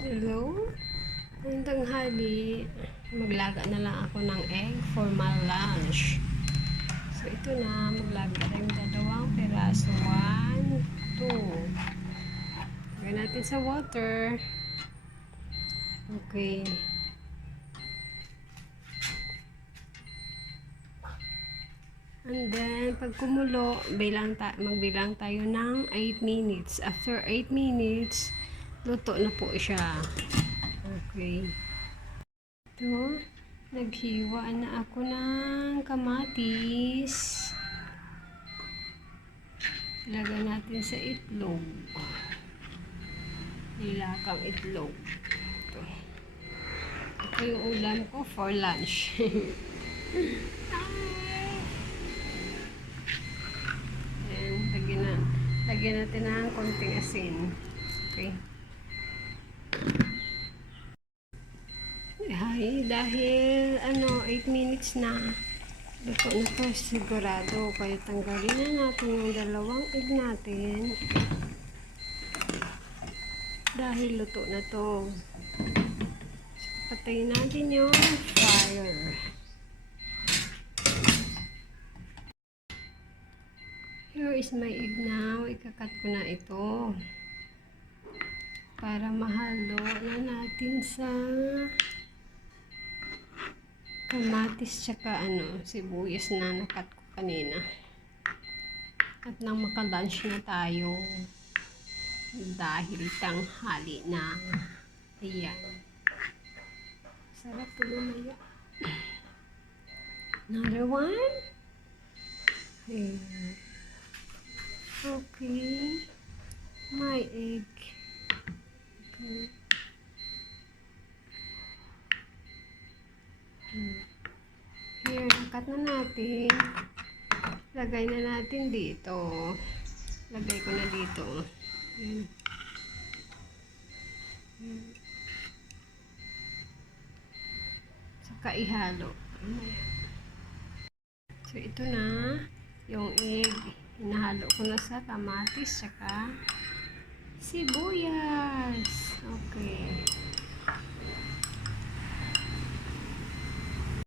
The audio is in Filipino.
Hello? Ngayong tanghali, maglaga na lang ako ng egg for my lunch. So, ito na. Maglaga tayong dalawang peraso. 1, 2. Lagyan natin sa water. Okay. And then, pag kumulo, magbilang tayo ng 8 minutes. After 8 minutes, luto na po siya. Okay. Ito, naghiwa na ako ng kamatis. Ilagay natin sa itlog. Nilakang itlog. Ito yung ulam ko for lunch. Ayan, lagyan natin ng konting asin. Okay. Dahil 8 minutes na. Luto na to sigurado. Kaya tanggalin na natin yung dalawang egg natin. Dahil luto na to. Patayin natin yung fire. Here is my egg now. Ikakat ko na ito. Para mahalo na natin sa kamatis tsaka sibuyas na nakat ko kanina. At nang maka-lunch na tayo dahil tanghali na. Ayan. Sarap po lumaya. Another one. Ayan. Okay. My egg. Okay. Here, nakat na natin. Lagay na natin dito. Lagay ko na dito. Ayan. Ayan. Saka ihalo. So, ito na yung egg. Hinahalo ko na sa kamatis saka sibuyas. Okay.